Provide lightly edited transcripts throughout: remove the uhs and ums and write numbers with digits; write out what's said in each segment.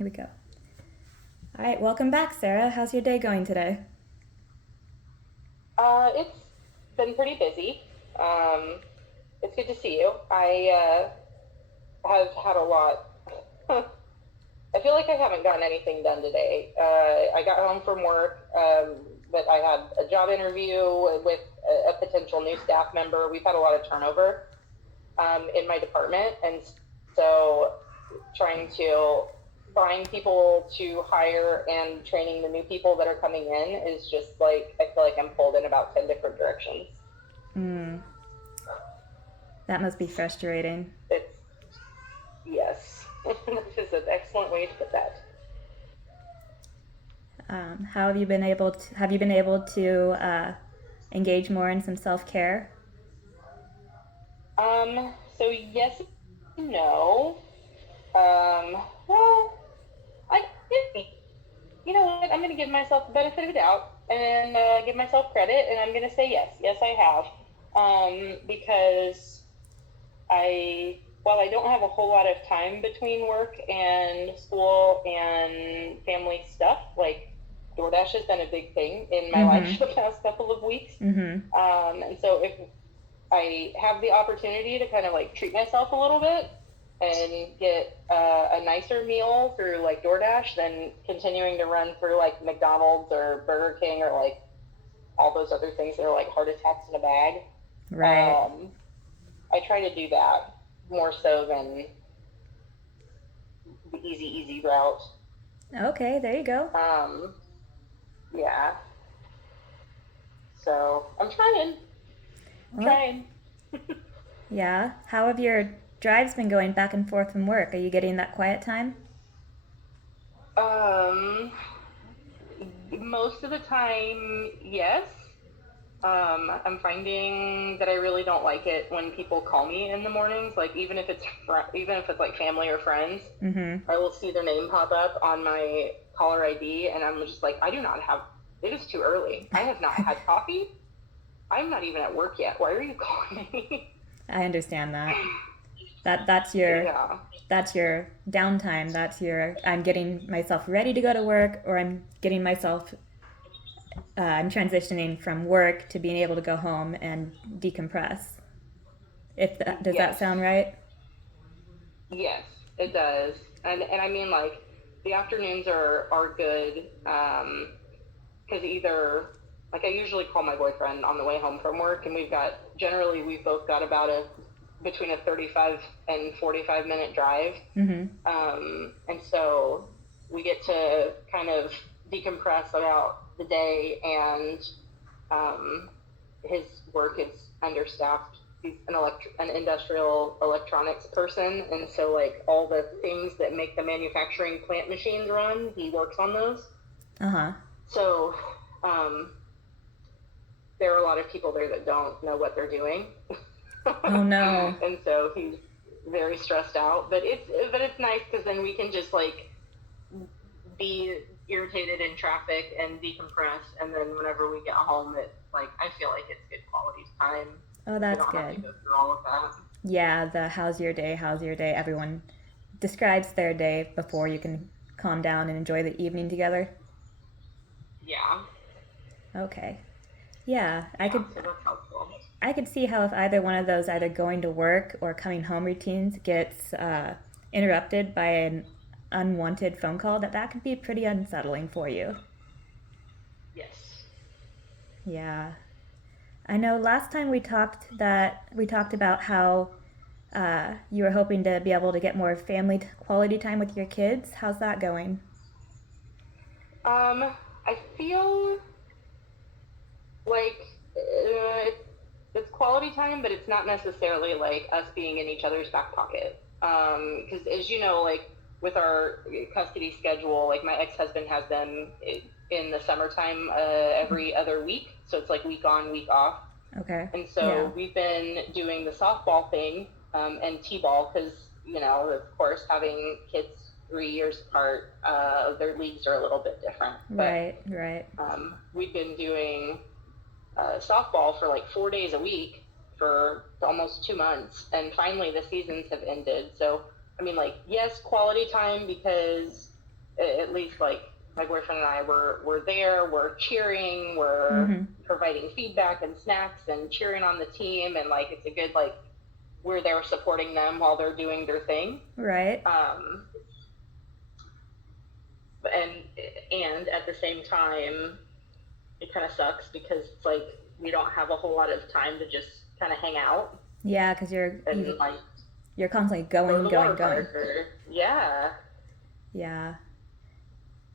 Here we go. All right, welcome back, Sarah. How's your day going today? It's been pretty busy. Um, it's good to see you. I have had a lot. I feel like I haven't gotten anything done today. I got home from work, but I had a job interview with a potential new staff member. We've had a lot of turnover in my department, and so trying to find people to hire and training the new people that are coming in is just like I feel like I'm pulled in about 10 different directions. Mm, that must be frustrating. It's yes, this is an excellent way to put that. How have you been able to engage more in some self care? So yes and no. Well, I you know what? I'm gonna give myself the benefit of the doubt and give myself credit, and I'm gonna say yes. Yes, I have. Because while I don't have a whole lot of time between work and school and family stuff, like DoorDash has been a big thing in my life Mm-hmm. the past couple of weeks. Mm-hmm. And so if I have the opportunity to kind of like treat myself a little bit and get a nicer meal through like DoorDash than continuing to run through like McDonald's or Burger King or like all those other things that are like heart attacks in a bag. Right. Um, I try to do that more so than the easy route. Okay, there you go. Um, yeah. So I'm trying. I'm Well, trying. yeah. How have your drives been going back and forth from work? Are you getting that quiet time? Um, Most of the time, yes. I'm finding that I really don't like it when people call me in the mornings. Like even if it's like family or friends, Mm-hmm. I will see their name pop up on my caller ID, and I'm just like, I do not have. It is too early. I have not had coffee. I'm not even at work yet. Why are you calling me? I understand that. That's your Yeah. downtime. That's your I'm getting myself ready to go to work, or I'm transitioning from work to being able to go home and decompress. If that, does that Yes. sound right? Yes, it does. And I mean like the afternoons are good. Because either like I usually call my boyfriend on the way home from work, and we've both got about a between a 35 and 45-minute drive. Mm-hmm. And so we get to kind of decompress about the day, and um, his work is understaffed. He's an industrial electronics person, and so like all the things that make the manufacturing plant machines run, he works on those. Uh-huh. So um, there are a lot of people there that don't know what they're doing, Oh no. and so he's very stressed out. But it's nice because then we can just like be irritated in traffic and decompress, and then whenever we get home, it's like I feel like it's good quality time. Oh, We that's don't have to good. go through all of that. Yeah, the how's your day? How's your day? Everyone describes their day before you can calm down and enjoy the evening together. Yeah, Okay. Yeah, yeah. So that's helpful. I could see how if either one of those, either going to work or coming home routines, gets interrupted by an unwanted phone call, that could be pretty unsettling for you. Yes. Yeah, I know. Last time we talked about how you were hoping to be able to get more quality time with your kids. How's that going? I feel like it's quality time, but it's not necessarily like us being in each other's back pocket. Because as you know, like with our custody schedule, like my ex-husband has them in the summertime every other week, so it's like week on, week off. Okay. And Yeah. so we've been doing the softball thing and t-ball because of course having kids 3 years apart, their leagues are a little bit different. But Right. Right. we've been doing softball for like 4 days a week for almost 2 months, and finally the seasons have ended. So I mean, like, yes, quality time because at least like my boyfriend and I we're there, we're cheering, we're Mm-hmm. providing feedback and snacks and cheering on the team, and like it's a good like we're there supporting them while they're doing their thing. Right. Um, and and at the same time, it kind of sucks because it's like we don't have a whole lot of time to just kind of hang out Yeah, because and like you're constantly go to going, the going, water going. park or yeah. Yeah.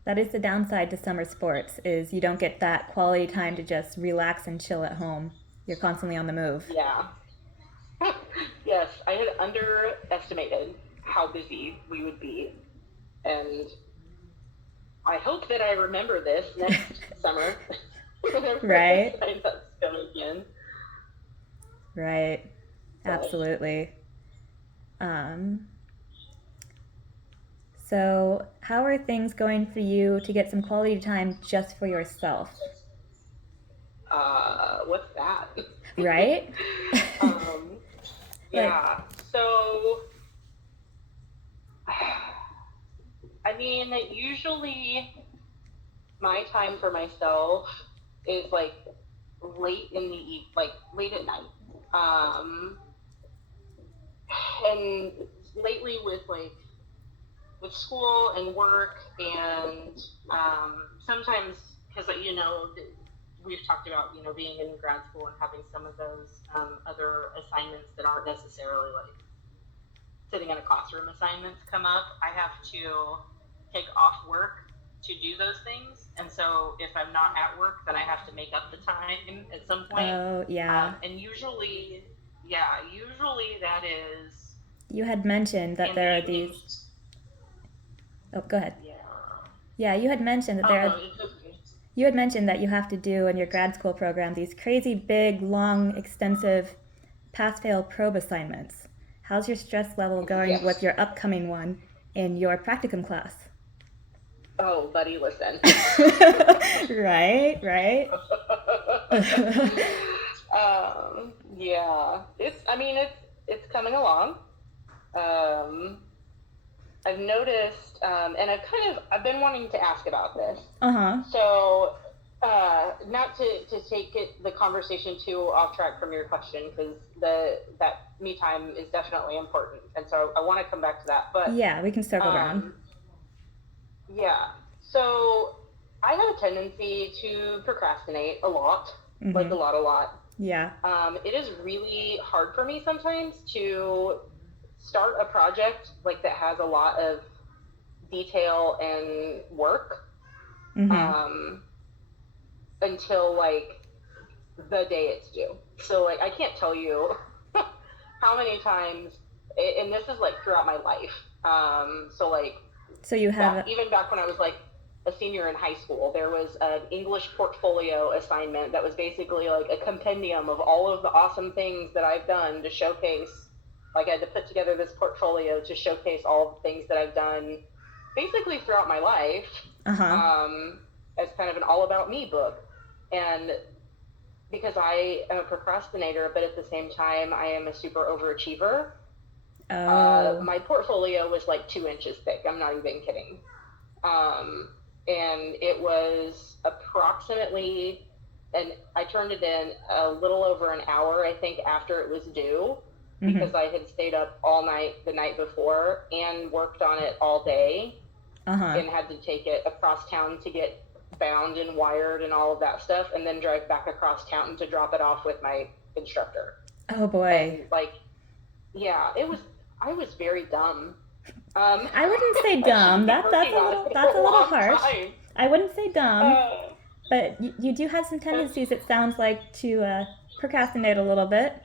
That is the downside to summer sports is you don't get that quality time to just relax and chill at home. You're constantly on the move. Yeah. Yes, I had underestimated how busy we would be, and I hope that I remember this next summer whenever I Right? sign up to go again. Right. But Absolutely. Um, so, how are things going for you to get some quality time just for yourself? what's that? Right? um, Like, yeah. So, I mean, usually my time for myself is like late in the like late at night. Um, and lately with school and work and sometimes because we've talked about being in grad school and having some of those other assignments that aren't necessarily like sitting in a classroom assignments come up. I have to take off work to do those things, and so if I'm not at work, then I have to make up the time at some point. oh, yeah. And usually, yeah, usually that is You had mentioned that in the there are these. evenings. Oh, go ahead. Yeah. Yeah, you had mentioned that Oh there no, are. it's okay. You had mentioned that you have to do in your grad school program these crazy big, long, extensive pass fail probe assignments. How's your stress level going with Yes. your upcoming one in your practicum class? Oh, buddy, listen. Right, right. Yeah, I mean, it's coming along. Um, I've noticed, and I've been wanting to ask about this. Uh huh. So, not to take the conversation too off track from your question, because that me time is definitely important, and so I want to come back to that. But Yeah, we can circle around. um, yeah, so I have a tendency to procrastinate a lot, like Mm-hmm. a lot. Yeah. It is really hard for me sometimes to start a project like that has a lot of detail and work Mm-hmm. um, until like the day it's due. So like I can't tell you how many times, and this is like throughout my life. So like So you have. even back when I was like a senior in high school, there was an English portfolio assignment that was basically like a compendium of all of the awesome things that I've done to showcase. Like I had to put together this portfolio to showcase all the things that I've done basically throughout my life Uh huh. um, as kind of an all about me book. And because I am a procrastinator, but at the same time, I am a super overachiever, Oh. my portfolio was like 2 inches thick. I'm not even kidding. Um, and it was approximately, and I turned it in a little over an hour, I think, after it was due Mm-hmm. because I had stayed up all night the night before and worked on it all day Uh huh. and had to take it across town to get bound and wired and all of that stuff and then drive back across town to drop it off with my instructor. Oh boy. And like, yeah, I was very dumb. I wouldn't say I should dumb. have been That's working a on little it for that's a a little long harsh. time. I wouldn't say dumb, Uh, but you do have some tendencies. It sounds like to procrastinate a little bit.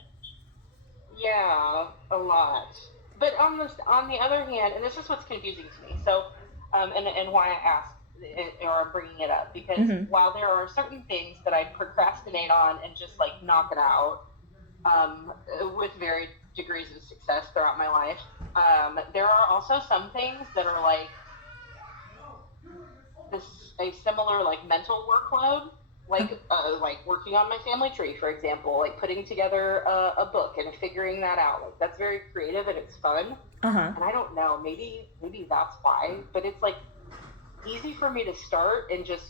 yeah, a lot. But on the other hand, and this is what's confusing to me. So, and why I asked or I'm bringing it up because Mm-hmm. while there are certain things that I procrastinate on and just like knock it out um, with varied degrees of success throughout my life, there are also some things that are this a similar like mental workload like working on my family tree for example, like putting together a book and figuring that out, like that's very creative and it's fun. Uh huh. And I don't know, maybe that's why, but it's like easy for me to start and just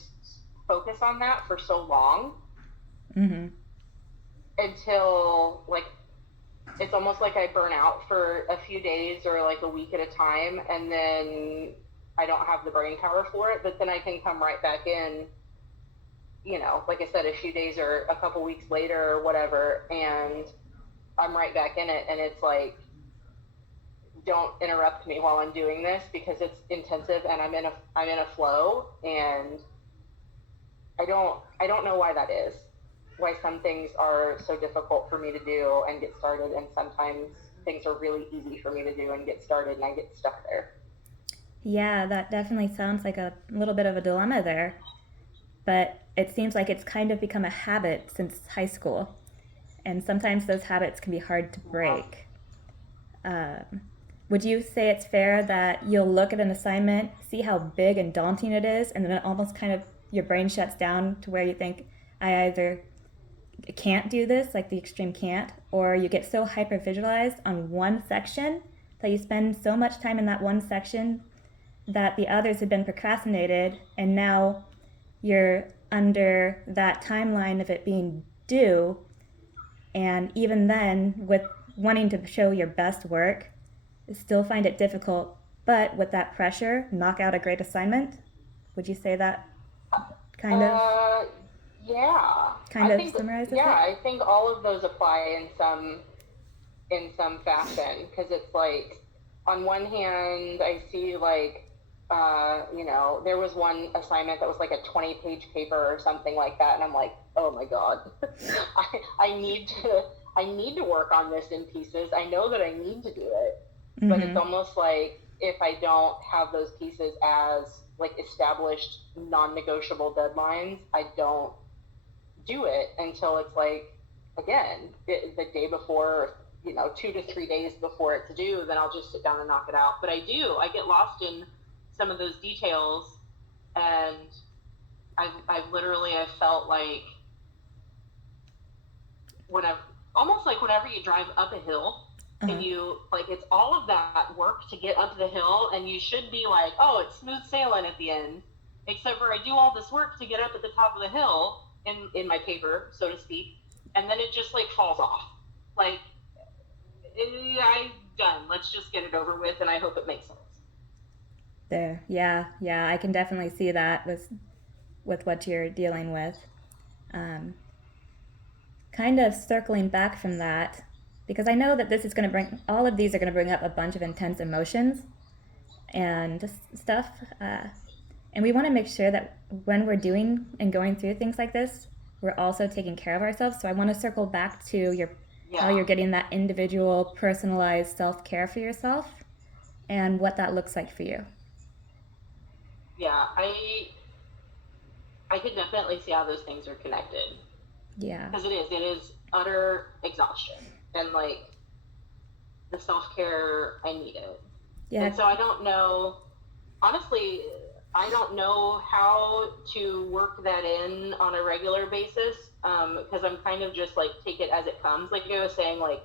focus on that for so long Mm-hmm. until like it's almost like I burn out for a few days or like a week at a time, and then I don't have the brain power for it. But then I can come right back in, like I said, a few days or a couple weeks later or whatever, and I'm right back in it. And it's like, don't interrupt me while I'm doing this because it's intensive and I'm in a flow, and I don't know why that is. Why some things are so difficult for me to do and get started, and sometimes things are really easy for me to do and get started, and I get stuck there. Yeah, that definitely sounds like a little bit of a dilemma there. But it seems like it's kind of become a habit since high school. And sometimes those habits can be hard to Yeah. break. Um, would you say it's fair that you'll look at an assignment, see how big and daunting it is, and then it almost kind of your brain shuts down to where you think, I either can't do this, like the extreme can't, or you get so hyper visualized on one section that you spend so much time in that one section that the others have been procrastinated, and now you're under that timeline of it being due. And even then, with wanting to show your best work, still find it difficult, but with that pressure, knock out a great assignment. Would you say that kind of Uh, yeah. kind of summarizes Yeah, it? I think all of those apply in some fashion because it's like on one hand I see like there was one assignment that was like a 20-page paper or something like that, and I'm like, oh my god. I need to work on this in pieces. I know that I need to do it, but it's Mm-hmm. almost like if I don't have those pieces as like established non-negotiable deadlines, I don't do it until it's like, again, the day before, 2 to 3 days before it's due. Then I'll just sit down and knock it out. But I get lost in some of those details, and I've felt like whenever, almost like whenever you drive up a hill Uh-huh. and you like, it's all of that work to get up the hill, and you should be like, oh, it's smooth sailing at the end, except for I do all this work to get up at the top of the hill in my paper, so to speak, and then it just like falls off. Like, I'm done. Let's just get it over with, and I hope it makes sense. There. Yeah, yeah, I can definitely see that with what you're dealing with. Um, kind of circling back from that, because I know that this is going to bring all of these are going to bring up a bunch of intense emotions and stuff. And we want to make sure that when we're doing and going through things like this, we're also taking care of ourselves. So I want to circle back to your how Yeah, you're getting that individual, personalized self care for yourself and what that looks like for you. yeah. I can definitely see how those things are connected Yeah. because it is utter exhaustion, and like the self care, I need it. Yeah. And so I don't know, honestly, I don't know how to work that in on a regular basis, because I'm kind of just like take it as it comes. Like I was saying, like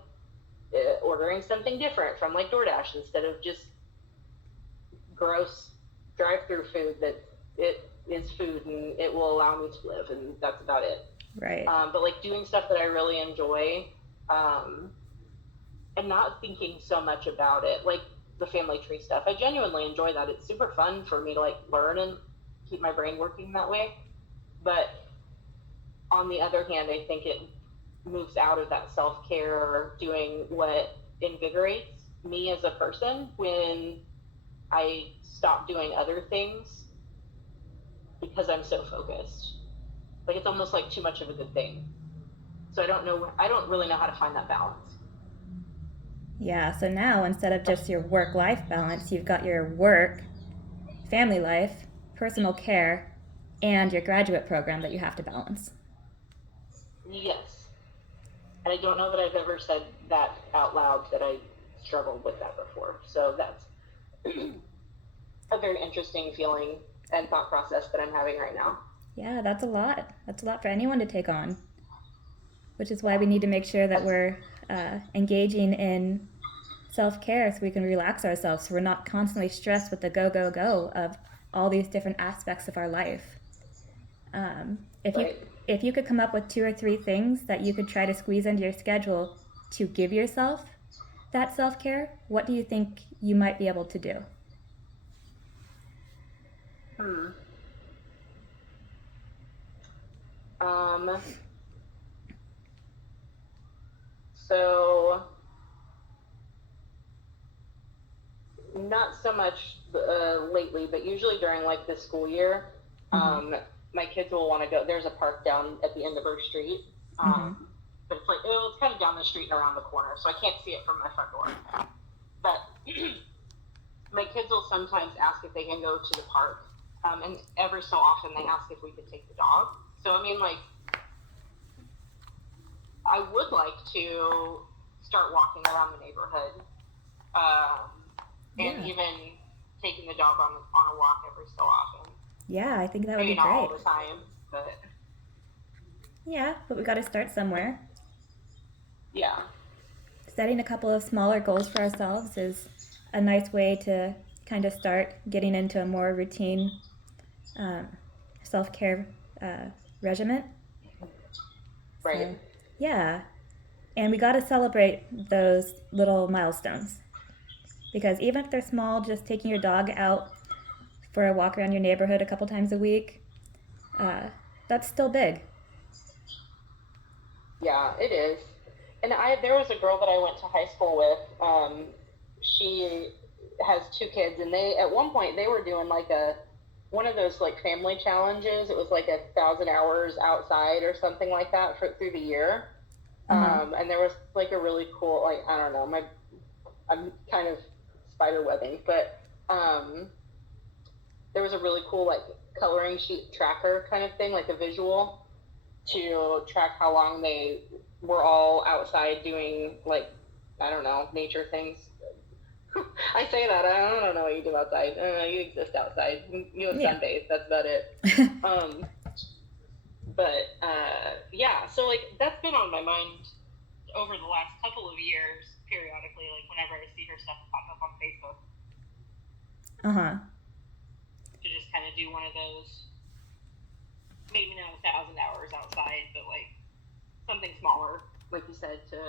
ordering something different from like DoorDash instead of just gross drive-through food that it is food and it will allow me to live, and that's about it. Right. But like doing stuff that I really enjoy, um, and not thinking so much about it, like the family tree stuff. I genuinely enjoy that. It's super fun for me to like learn and keep my brain working that way. But on the other hand, I think it moves out of that self care, doing what invigorates me as a person when I stop doing other things because I'm so focused. Like it's almost like too much of a good thing. So I don't really know how to find that balance. Yeah. So now instead of just your work life balance, you've got your work, family life, personal care, and your graduate program that you have to balance. Yes. And I don't know that I've ever said that out loud, that I struggled with that before. So that's a very interesting feeling and thought process that I'm having right now. Yeah, that's a lot. That's a lot for anyone to take on, which is why we need to make sure that That's, we're engaging in self care so we can relax ourselves so we're not constantly stressed with the go, go, go of all these different aspects of our life. If you Right. if you could come up with two or three things that you could try to squeeze into your schedule to give yourself that self care, what do you think you might be able to do? Hmm. Um, so not so much lately, but usually during like the school year, Mm-hmm. my kids will want to go. There's a park down at the end of our street, Mm-hmm. but it's like it's kind of down the street and around the corner, so I can't see it from my front door. But my kids will sometimes ask if they can go to the park, and every so often they ask if we could take the dog. So I mean, like, I would like to start walking around the neighborhood, um, and Yeah. even taking the dog on a walk every so often. Yeah, I think that would be Maybe not all great. the time, but Yeah, but we got to start somewhere. yeah, Setting a couple of smaller goals for ourselves is a nice way to kind of start getting into a more routine um, self care uh, regimen. right. So, yeah. And we got to celebrate those little milestones because even if they're small, just taking your dog out for a walk around your neighborhood a couple times a week, uh, that's still big. Yeah, it is. And there was a girl that I went to high school with. She has two kids, and they at one point they were doing like a one of those like family challenges. It was like 1,000 hours outside or something like that for through the year. Uh huh. And there was like a really cool, like, I don't know, I'm kind of spider webbing, but there was a really cool like coloring sheet tracker kind of thing, like a visual to track how long they were all outside doing, like, I don't know, nature things. I say that I don't know what you do outside. You exist outside. You have Yeah. sunbathe. That's about it. Um, but yeah, so like that's been on my mind over the last couple of years, periodically. Like whenever I see her stuff pop up on Facebook, Uh huh. to just kind of do one of those. Maybe not 1,000 hours outside, but like something smaller, like you said, to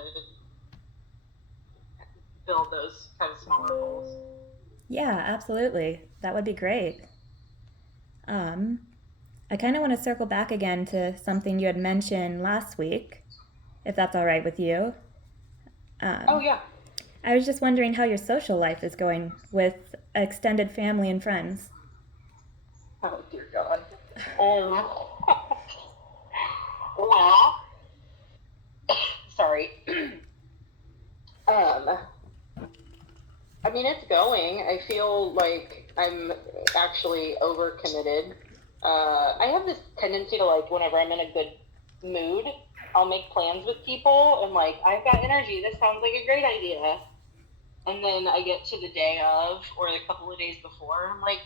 build those kind of smaller goals. Yeah, absolutely. That would be great. Um, I kind of want to circle back again to something you had mentioned last week, if that's all right with you. Oh Um, yeah. I was just wondering how your social life is going with extended family and friends. Oh dear God. Um. well, sorry. um. I mean, it's going. I feel like I'm actually overcommitted. I have this tendency to, like, whenever I'm in a good mood, I'll make plans with people and like I've got energy. This sounds like a great idea. And then I get to the day of, or a couple of days before, I'm like,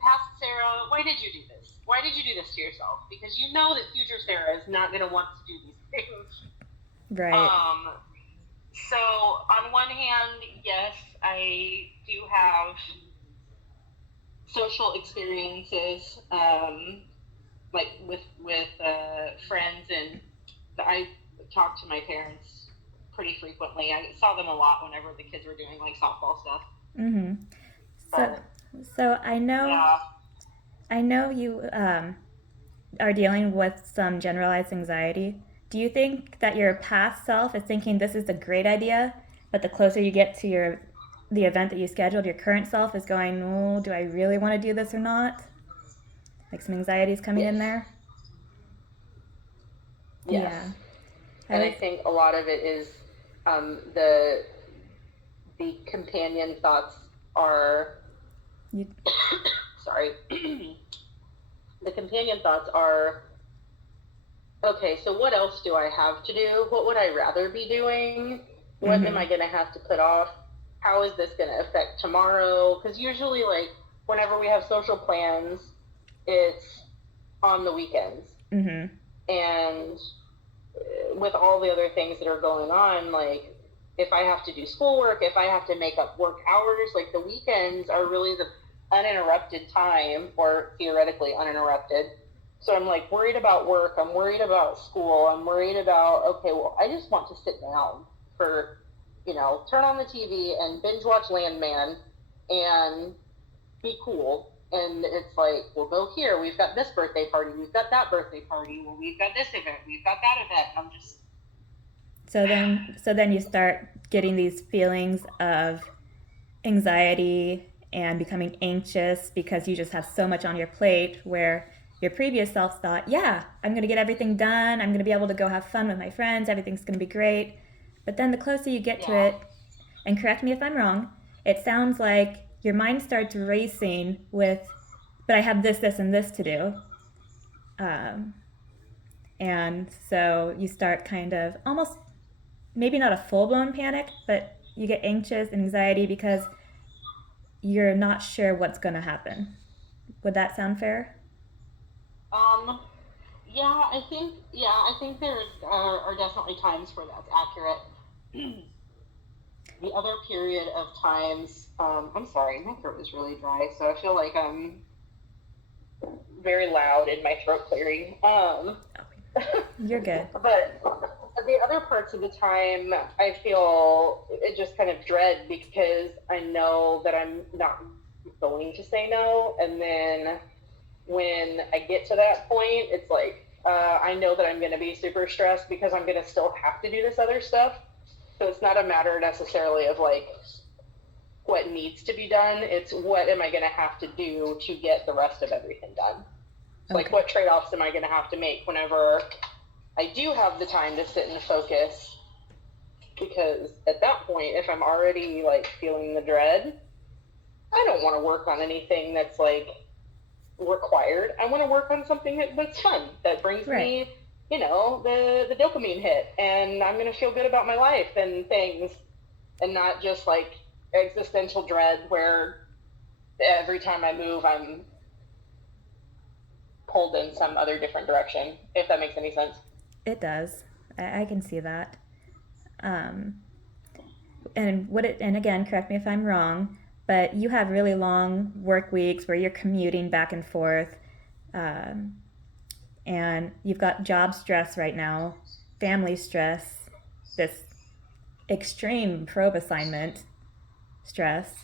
past Sarah, why did you do this? Why did you do this to yourself? Because you know that future Sarah is not going to want to do these things. Right. Um, so on one hand, yes, I do have social experiences, like with friends, and I talk to my parents pretty frequently. I saw them a lot whenever the kids were doing like softball stuff. Mm-hmm. So, But so yeah, I know you are dealing with some generalized anxiety. Do you think that your past self is thinking this is a great idea, but the closer you get to the event that you scheduled, your current self is going, "Oh, do I really want to do this or not?" Like some anxiety is coming yes, in there. yes, Yeah, I and was. I think a lot of it is the companion thoughts are You, sorry. The companion thoughts are, okay, so what else do I have to do? What would I rather be doing? What am I mm-hmm. going to have to put off? How is this going to affect tomorrow? Because usually, like, whenever we have social plans, it's on the weekends. Mm-hmm. And with all the other things that are going on, like, if I have to do schoolwork, if I have to make up work hours, like, the weekends are really uninterrupted time, or theoretically uninterrupted. So I'm like worried about work, I'm worried about school, I'm worried about, okay, well, I just want to sit down for, turn on the TV and binge watch Landman and be cool. And it's like, we'll go here, we've got this birthday party, we've got that birthday party, well, we've got this event, we've got that event. And I'm just, So then you start getting these feelings of anxiety and becoming anxious because you just have so much on your plate where your previous self thought, yeah, I'm going to get everything done. I'm going to be able to go have fun with my friends. Everything's going to be great. But then the closer you get to yeah. it, and correct me if I'm wrong, it sounds like your mind starts racing with, but I have this, this, and this to do. Um, and so you start kind of almost, maybe not a full blown panic, but you get anxious and anxiety because you're not sure what's going to happen. Would that sound fair? Um, I think there are definitely times where that's accurate. The other period of times, I'm sorry, my throat is really dry, so I feel like I'm very loud in my throat clearing. You're good. But the other parts of the time, I feel it just kind of dread because I know that I'm not going to say no. And then when I get to that point, it's like, I know that I'm going to be super stressed because I'm going to still have to do this other stuff. So it's not a matter necessarily of like what needs to be done. It's what am I going to have to do to get the rest of everything done. So like, Okay. what trade-offs am I going to have to make whenever I do have the time to sit and focus? Because at that point, if I'm already like feeling the dread, I don't want to work on anything that's like required. I want to work on something that's fun, that brings Right. me, the dopamine hit, and I'm going to feel good about my life and things, and not just like existential dread where every time I move, I'm pulled in some other different direction, if that makes any sense. It does. I can see that. Um, and again, correct me if I'm wrong, but you have really long work weeks where you're commuting back and forth, um, and you've got job stress right now, family stress, this extreme probe assignment stress,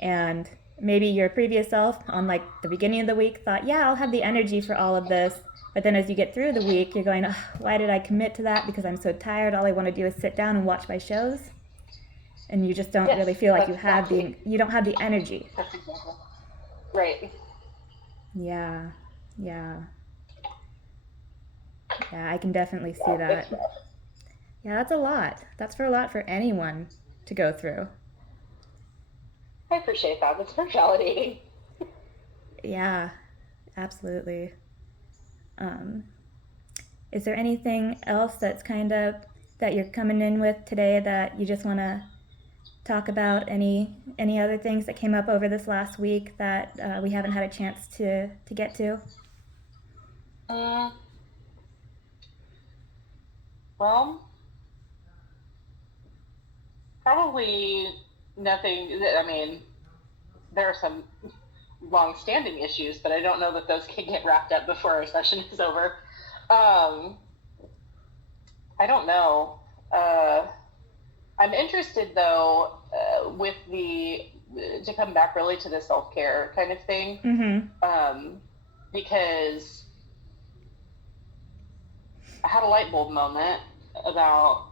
and maybe your previous self on like the beginning of the week thought, yeah, I'll have the energy for all of this. But then as you get through the week, you're going, oh, why did I commit to that? Because I'm so tired. All I want to do is sit down and watch my shows. And you just don't Yes, really feel like that's exactly. you don't have the energy. That's exactly. Right. Yeah. Yeah. Yeah, I can definitely see Yeah, that. it's rough. Yeah, that's a lot. That's for a lot for anyone to go through. I appreciate that. That's very validating. Yeah, absolutely. Um, is there anything else that's kind of that you're coming in with today that you just want to talk about? Any other things that came up over this last week that we haven't had a chance to get to? Uh, well, probably nothing. I mean, there are some long-standing issues, but I don't know that those can get wrapped up before our session is over. Um, I don't know. Uh, I'm interested though, with the to come back really to the self-care kind of thing, Mm-hmm. um, because I had a light bulb moment about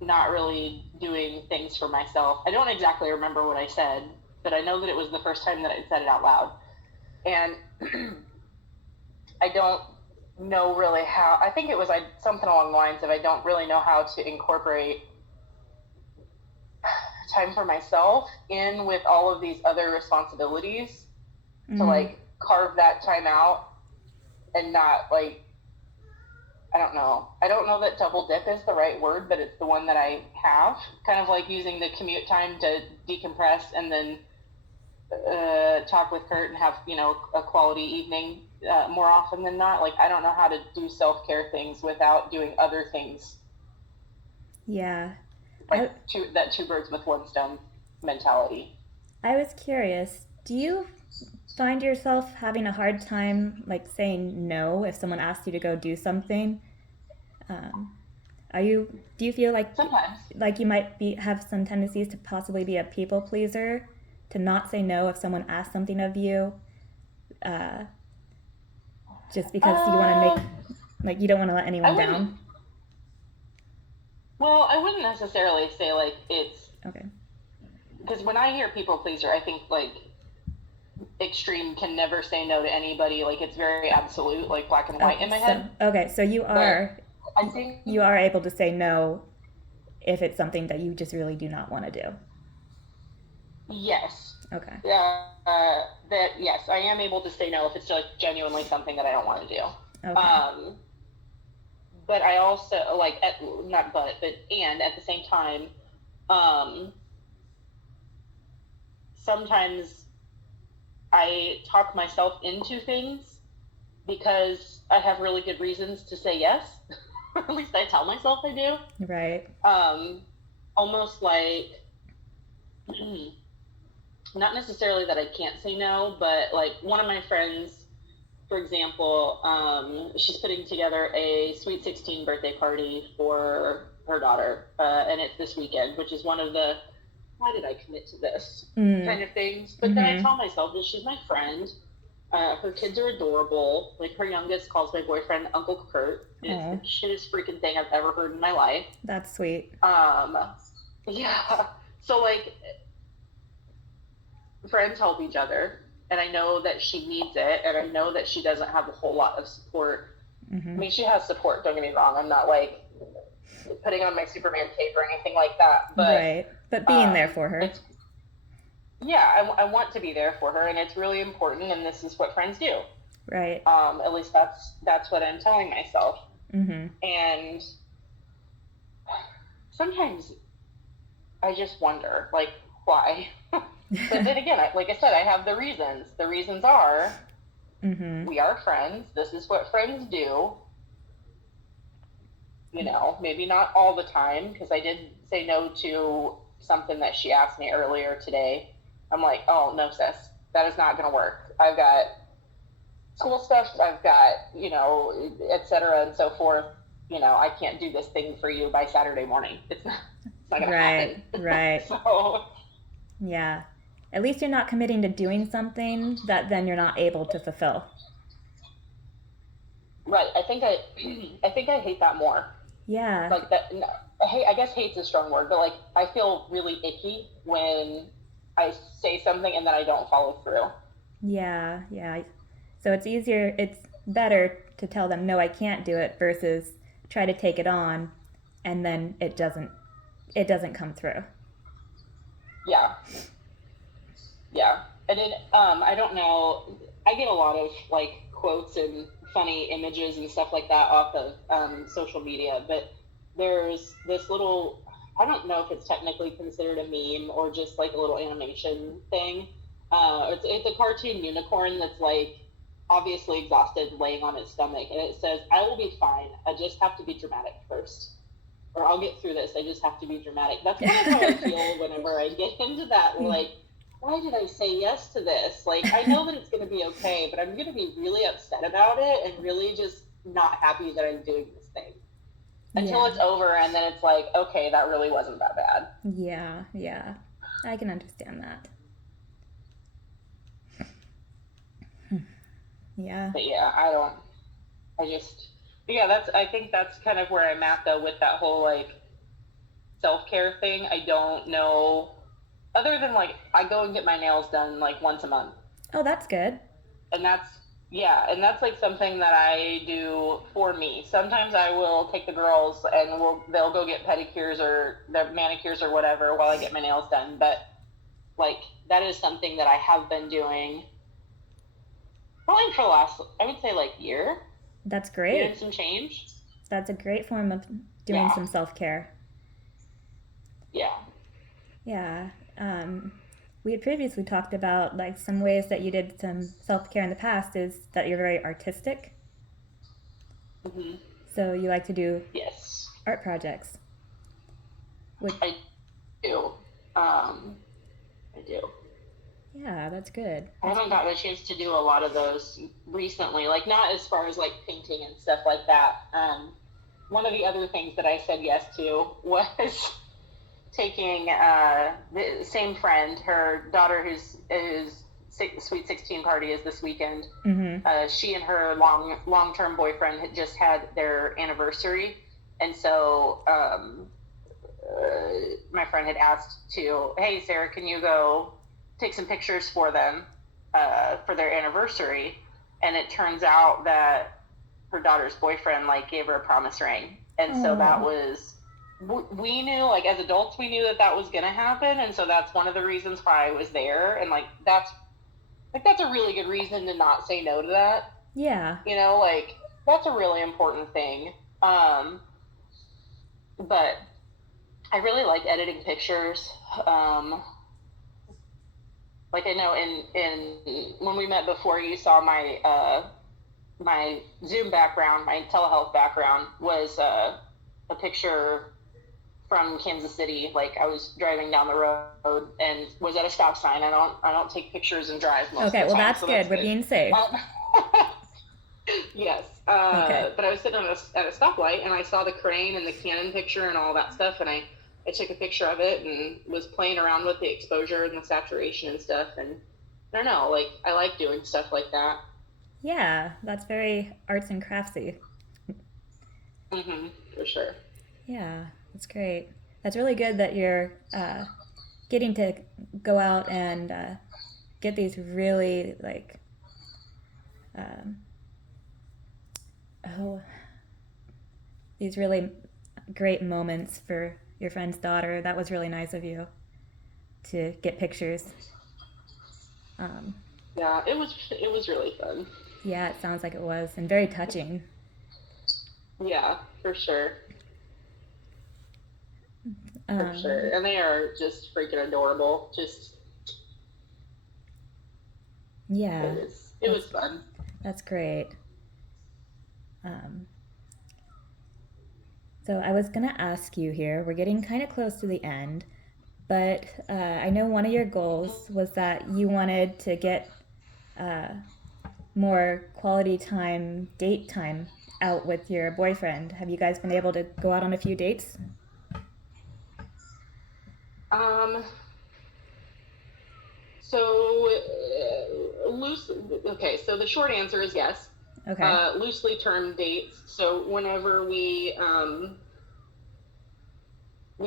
not really doing things for myself. I don't exactly remember what I said, but I know that it was the first time that I said it out loud. And I don't know really how. I think it was something along the lines of I don't really know how to incorporate time for myself in with all of these other responsibilities, to Mm-hmm. like carve that time out and not like, I don't know. I don't know that double dip is the right word, but it's the one that I have. Kind of like using the commute time to decompress and then talk with Kurt and have, a quality evening, more often than not. Like, I don't know how to do self care things without doing other things. Yeah. Like I that two birds with one stone mentality. I was curious. Do you? find yourself having a hard time like saying no if someone asks you to go do something? Um, do you feel Sometimes. like you might be have some tendencies to possibly be a people pleaser, to not say no if someone asks something of you, uh, just because you want to Uh, make like you don't want to let I anyone wouldn't. down? Well, I wouldn't necessarily say like it's Okay. because when I hear people pleaser, I think like extreme can never say no to anybody. Like it's very absolute, like black and white in my head. So But I think you are able to say no if it's something that you just really do not want to do. yes, Okay. that yes, I am able to say no if it's like genuinely something that I don't want to do. Okay. But I also like not but and at the same time, um, sometimes I talk myself into things because I have really good reasons to say yes. At least I tell myself I do. Right. Um, Almost like not necessarily that I can't say no, but like one of my friends, for example, she's putting together a Sweet 16 birthday party for her daughter, and it's this weekend, which is one of the why did I commit to this Mm. kind of things. But then I Mm-hmm. tell myself that she's my friend. Her kids are adorable. Like her youngest calls my boyfriend Uncle Kurt. It's the Oh, shittest freaking thing I've ever heard in my life. that's sweet. Um, yeah. So like friends help each other, and I know that she needs it, and I know that she doesn't have a whole lot of support. I Mm-hmm. mean, she has support. Don't get me wrong. I'm not like putting on my Superman cape or anything like that, but Right. But being there for her. it's yeah, I want to be there for her, and it's really important. And this is what friends do. Right. At least that's what I'm telling myself. Mm-hmm. And sometimes I just wonder, like, why? But then again, like I said, I have the reasons. The reasons are Mm-hmm. we are friends. This is what friends do. You know, maybe not all the time, because I did say no to something that she asked me earlier today. I'm like, oh, no, sis, that is not going to work. I've got school stuff, I've got, et cetera, and so forth. I can't do this thing for you by Saturday morning. It's not going to Right. happen. Right. So, Yeah. At least you're not committing to doing something that then you're not able to fulfill. right. I think I hate that more. Yeah. Like that. No, I guess hate's a strong word, but like I feel really icky when I say something and then I don't follow through. Yeah. Yeah. So it's better to tell them, no, I can't do it versus try to take it on and then it doesn't come through. Yeah, yeah. And then I don't know. I get a lot of like quotes and funny images and stuff like that off of social media, but there's this little. I don't know if it's technically considered a meme or just like a little animation thing. It's a cartoon unicorn that's like obviously exhausted, laying on its stomach, and it says, "I will be fine. I just have to be dramatic first, or I'll get through this. I just have to be dramatic." That's kind of how I feel whenever I get into that. Like, why did I say yes to this? Like, I know that it's going to be okay, but I'm going to be really upset about it and really just not happy that I'm doing this thing until Yeah. it's over. And then it's like, okay, that really wasn't that bad. Yeah. Yeah. I can understand that. Yeah. But yeah, I just, but yeah, I think that's kind of where I'm at though with that whole like self care thing. I don't know, other than like, I go and get my nails done like once a month. Oh, that's good. And that's like something that I do for me. Sometimes I will take the girls and they'll go get pedicures or their manicures or whatever while I get my nails done. But like that is something that I have been doing probably for the last, I would say, like That's year and great. some change. That's a great form of doing Yeah, some self care. yeah. Yeah. We had previously talked about like some ways that you did some self care in the past is that you're very artistic. Hmm. So you like to do Yes, art projects. Which, I do. Um, I do. Yeah, that's good. I That's haven't great. gotten a chance to do a lot of those recently, like not as far as like painting and stuff like that. One of the other things that I said yes to was taking the same friend, her daughter whose sweet 16 party is this weekend. Mm-hmm. She and her long term boyfriend had just had their anniversary, and so my friend had asked to, hey Sarah, can you go take some pictures for them for their anniversary? And it turns out that her daughter's boyfriend like gave her a promise ring, and so that Oh, was, we knew, like as adults we knew that that was gonna happen, and so that's one of the reasons why I was there, and that's a really good reason to not say no to that. yeah. Like that's a really important thing. Um, but I really like editing pictures. Um, like I know in when we met before, you saw my Zoom background, my telehealth background was a picture from Kansas City. Like I was driving down the road and was at a stop sign. I don't take pictures and drive most Okay, of the well, time, that's so good. that's We're good. being safe. Um, yes, Okay. but I was sitting at a stoplight and I saw the crane and the Canon picture and all that stuff, and I took a picture of it and was playing around with the exposure and the saturation and stuff. And I don't know, like I like doing stuff like that. Yeah, that's very arts and craftsy. For sure. Yeah, that's great. That's really good that you're getting to go out and get these really like um, oh these really great moments for your friend's daughter. That was really nice of you to get pictures. Um, Yeah, it was really fun. yeah, it sounds like it was, and very touching. Yeah, for sure. For sure. Um, And they are just freaking adorable. Just yeah, it was that's fun. that's great. Um, so I was gonna ask you here. We're getting kind of close to the end, but I know one of your goals was that you wanted to get uh, more quality time, date time out with your boyfriend. Have you guys been able to go out on a few dates? Um so okay, so the short answer is yes. Okay. Loosely termed dates. So whenever we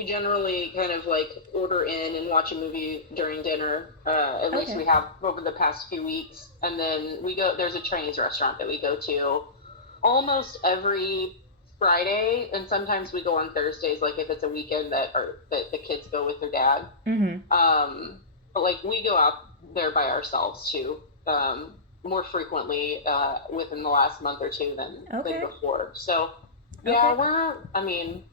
generally kind of like order in and watch a movie during dinner. At least Okay. we have over the past few weeks, and then we go. There's a Chinese restaurant that we go to almost every Friday, and sometimes we go on Thursdays, like if it's a weekend that the kids go with their dad. Mm-hmm. But like we go out there by ourselves too, more frequently within the last month or two than Okay. before. So yeah, Okay. I mean,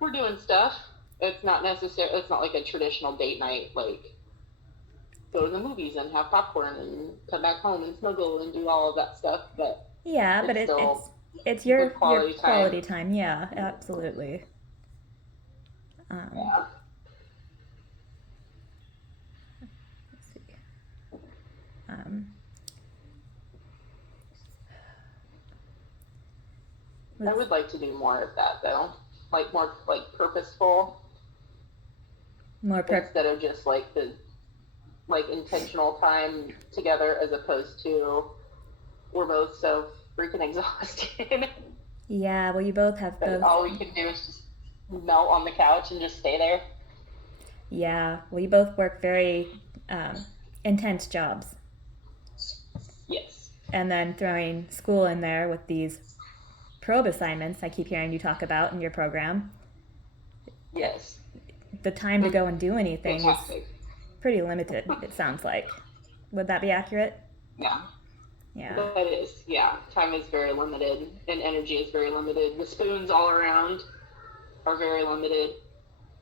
we're doing stuff. It's not necessary. It's not like a traditional date night, like go to the movies and have popcorn and come back home and snuggle and do all of that stuff. But Yeah, but it's it, still it's good your quality time. quality time. Yeah, absolutely. Um, Yeah, let's see. Um, I let's would like to do more of that though, like more like purposeful more per. instead of just like the like intentional time together, as opposed to we're both so freaking exhausted Yeah, well, you both have that both. all we can do is just melt on the couch and just stay there. Yeah, well, you both work very intense jobs, Yes. and then throwing school in there with these probe assignments I keep hearing you talk about in your program. Yes. The time to go and do anything is Fantastic. pretty limited, it sounds like. Would that be accurate? Yeah. Yeah. That is, yeah. Time is very limited and energy is very limited. The spoons all around are very limited.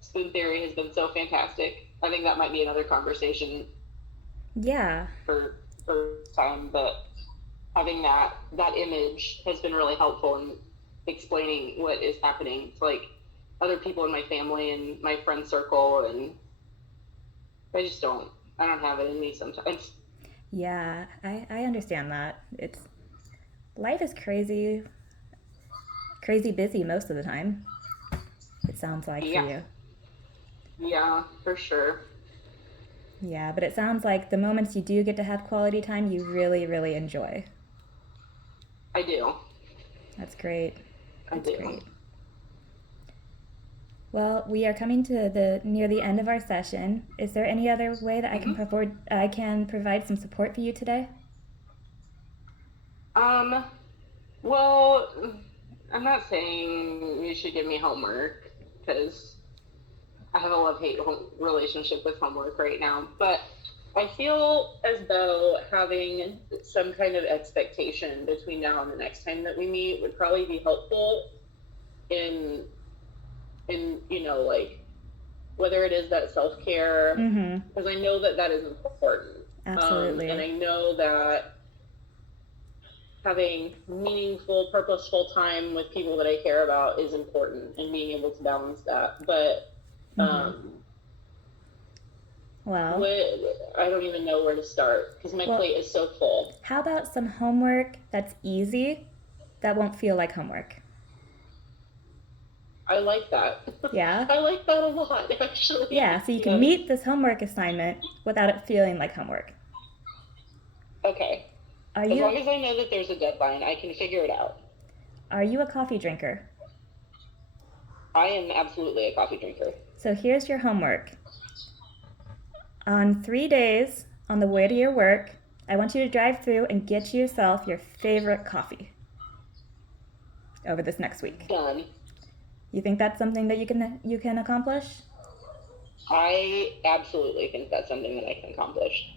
Spoon theory has been so fantastic. I think that might be another conversation Yeah. for time, but having that image has been really helpful in explaining what is happening to like other people in my family and my friend circle, and I just don't. I don't have it in me sometimes. Yeah, I understand that. It's life is crazy, crazy busy most of the time. It sounds like for Yeah, you. yeah, for sure. Yeah, but it sounds like the moments you do get to have quality time, you really, really enjoy. I do. That's great. I That's do. great. Well, we are coming to the near the end of our session. Is there any other way that Hmm. I can provide some support for you today? Um, well, I'm not saying you should give me homework because I have a love-hate relationship with homework right now, but I feel as though having some kind of expectation between now and the next time that we meet would probably be helpful in like whether it is that self-care, Mm-hmm. because I know that that is important. And Absolutely. I know that having meaningful, purposeful time with people that I care about is important and being able to balance that. But Mm-hmm. um, Well, what I don't even know where to start because my well, plate is so full. how about some homework that's easy that won't feel like homework? I like that. Yeah? I like that a lot, Yeah, actually. so you can Yes. meet this homework assignment without it feeling like homework. Okay. Are As you long as I know that there's a deadline, I can figure it out. are you a coffee drinker? I am absolutely a coffee drinker. So here's your homework. On 3 days on the way to your work, I want you to drive through and get yourself your favorite coffee over this next week. Done. You think that's something that you can accomplish? I absolutely think that's something that I can accomplish.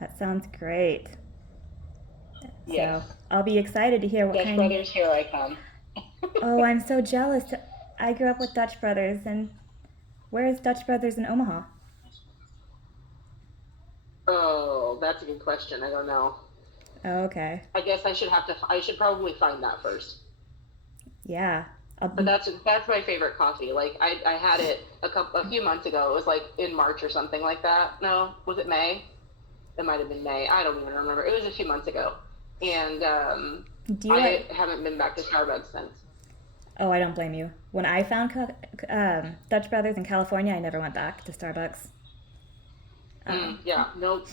That sounds great. Yes. So I'll be excited to hear what Dutch kind. Brothers, here I come. Oh, I'm so jealous. I grew up with Dutch Brothers, and where's Dutch Brothers in Omaha? Oh, that's a good question. I don't know. Oh, okay. I guess I should probably find that first. Yeah. But I'll, that's my favorite coffee. Like I had it a few months ago. It was like in March or something like that. No, was it May? It might have been May. I don't even remember. It was a few months ago. And do you I like? haven't been back to Starbucks since. Oh, I don't blame you. When I found Dutch Brothers in California, I never went back to Starbucks. Mm, yeah, nope.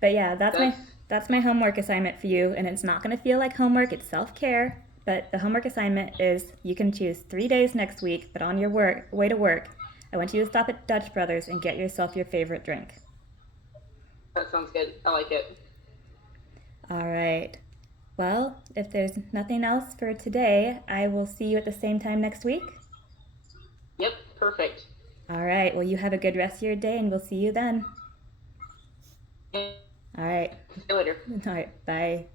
But yeah, That's that's my homework assignment for you, and it's not going to feel like homework. It's self care. But the homework assignment is you can choose 3 days next week, but on your way to work, I want you to stop at Dutch Brothers and get yourself your favorite drink. that sounds good. I like it. All right. Well, if there's nothing else for today, I will see you at the same time next week. Yep, perfect. All right. Well, you have a good rest of your day, and we'll see you then. See All right. you later. All right. Bye.